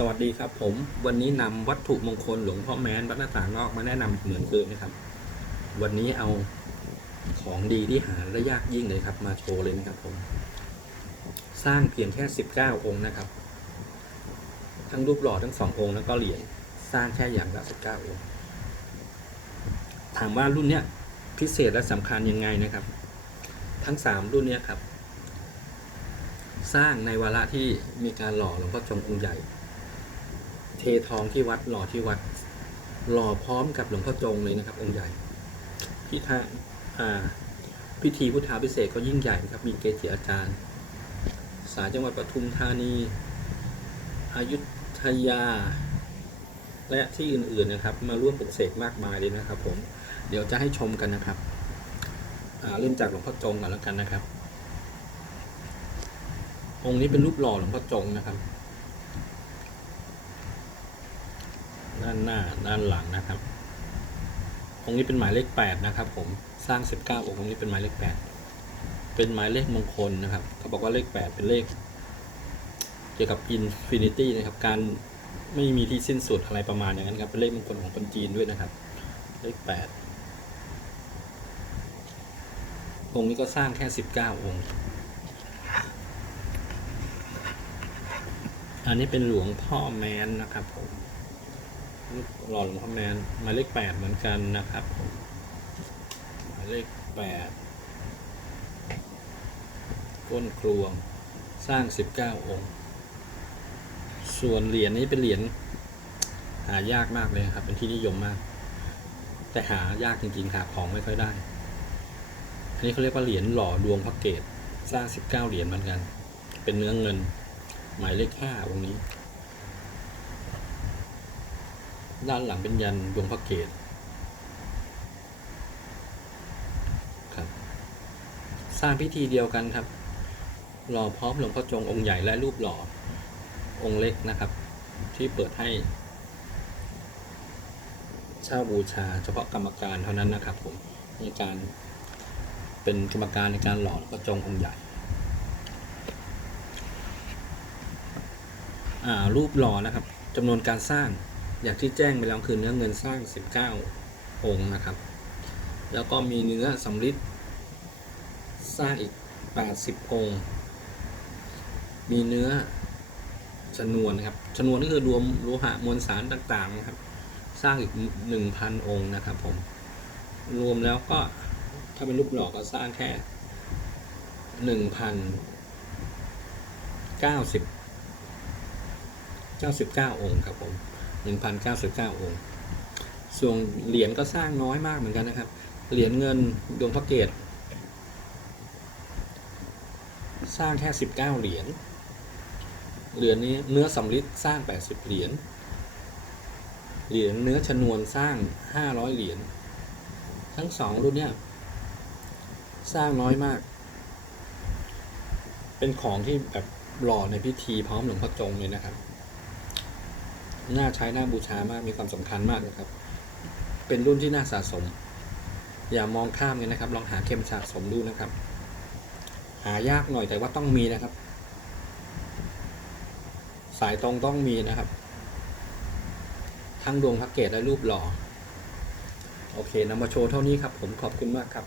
สวัสดีครับผมวันนี้นำวัตถุมงคลหลวงพ่อแม้นวัดหน้าต่างนอกมาแนะนำเหมือนเดิมนะครับ วันนี้เอาของดีที่หาได้ยากยิ่งเลยครับ มาโชว์เลยนะครับผม สร้างเพียงแค่19องค์นะครับ ทั้งรูปหล่อทั้งสององค์แล้วก็เหรียญสร้างแค่อย่างละ19องค์ถามว่ารุ่นเนี้ยพิเศษและสำคัญยังไงนะครับ ทั้งสามรุ่นเนี้ยครับ สร้างในวาระที่มีการหล่อหลวงพ่อจงองค์ใหญ่ เททองที่วัดหล่อที่วัดหล่อพร้อมกับหลวงพ่อจงเลยนะครับ องค์ใหญ่พิธาาพิธีพุทธาพิเศษก็ยิ่งใหญ่นะครับ มีเกจิอาจารย์ สายจังหวัดปทุมธานี อายุธยา และที่อื่นๆนะครับ มาร่วมปลุกเสกมากมายเลยนะครับ ผมเดี๋ยวจะให้ชมกันนะครับเริ่มจากหลวงพ่อจงก่อนแล้วกันนะครับ องค์นี้เป็นรูปหล่อหลวงพ่อจงนะครับ ด้านหน้าด้านหลังนะครับ องค์นี้เป็นหมายเลขแปดนะครับ ผมสร้างสิบเก้าองค์นี้เป็นหมายเลขแปดเป็นหมายเลขมงคลนะครับเขาบอกว่าเลขแปดเป็นเลข เกี่ยวกับอินฟินิตี้นะครับ การไม่มีที่สิ้นสุดอะไรประมาณอย่างนั้นครับเป็นเลขมงคลของคนจีนด้วยนะครับ เลขแปดองค์นี้ก็สร้างแค่สิบเก้าองค์ อันนี้เป็นหลวงพ่อแมนนะครับผม หล่อหลวงพ่อแมนหมายเลขแปดเหมือนกันนะครับผมหมายเลขแปดก้นครวงสร้างสิบเก้าองค์ ส่วนเหรียญนี้เป็นเหรียญหายากมากเลยครับ เป็นที่นิยมมาก แต่หายากจริงๆหาของไม่ค่อยได้ อันนี้เขาเรียกว่าเหรียญหล่อดวงพระเกตสร้างสิบเก้าเหรียญเหมือนกัน เป็นเนื้อเงิน หมายเลขห้าองค์นี้ ด้านหลังเป็นยันดวงพระเกตครับ สร้างพิธีเดียวกันครับหล่อพร้อมหลวงพ่อจงองค์ใหญ่และรูปหล่อองค์เล็กนะครับ ที่เปิดให้เช่าบูชาเฉพาะกรรมการเท่านั้นนะครับ ผมในการเป็นกรรมการในการหล่อหลวงพ่อจงองค์ใหญ่รูปหล่อนะครับจำนวนการสร้าง อย่างที่แจ้งไปแล้วคือเนื้อเงินสร้าง 19 องค์นะครับ แล้วก็มีเนื้อสำริดสร้างอีก 80 องค์ มีเนื้อชนวนนะครับชนวนก็คือรวมโลหะมวลสารต่างๆนะครับ สร้างอีก 1,000 องค์นะครับผม รวมแล้วก็ถ้าเป็นรูปหล่อก็สร้างแค่ 1,090 99 องค์ครับผม 1,099 องค์ ส่วนเหรียญก็สร้างน้อยมากเหมือนกันนะครับ เหรียญเงินดวงพระเกตสร้างแค่ 19 เหรียญ เหรียญนี้เนื้อสำริดสร้าง 80 เหรียญ เหรียญเนื้อชนวนสร้าง 500 เหรียญ ทั้งสองรุ่นเนี่ยสร้างน้อยมาก เป็นของที่แบบหล่อในพิธีพร้อมหลวงพ่อจงเลยนะครับ น่าใช้น่าบูชามากมีความสำคัญมากนะครับ เป็นรุ่นที่น่าสะสม อย่ามองข้ามกันนะครับ ลองหาเข็มสะสมดูนะครับ หายากหน่อยแต่ว่าต้องมีนะครับ สายตรงต้องมีนะครับ ทั้งดวงพระเกตและรูปหล่อ โอเคนำมาโชว์เท่านี้ครับ ผมขอบคุณมากครับ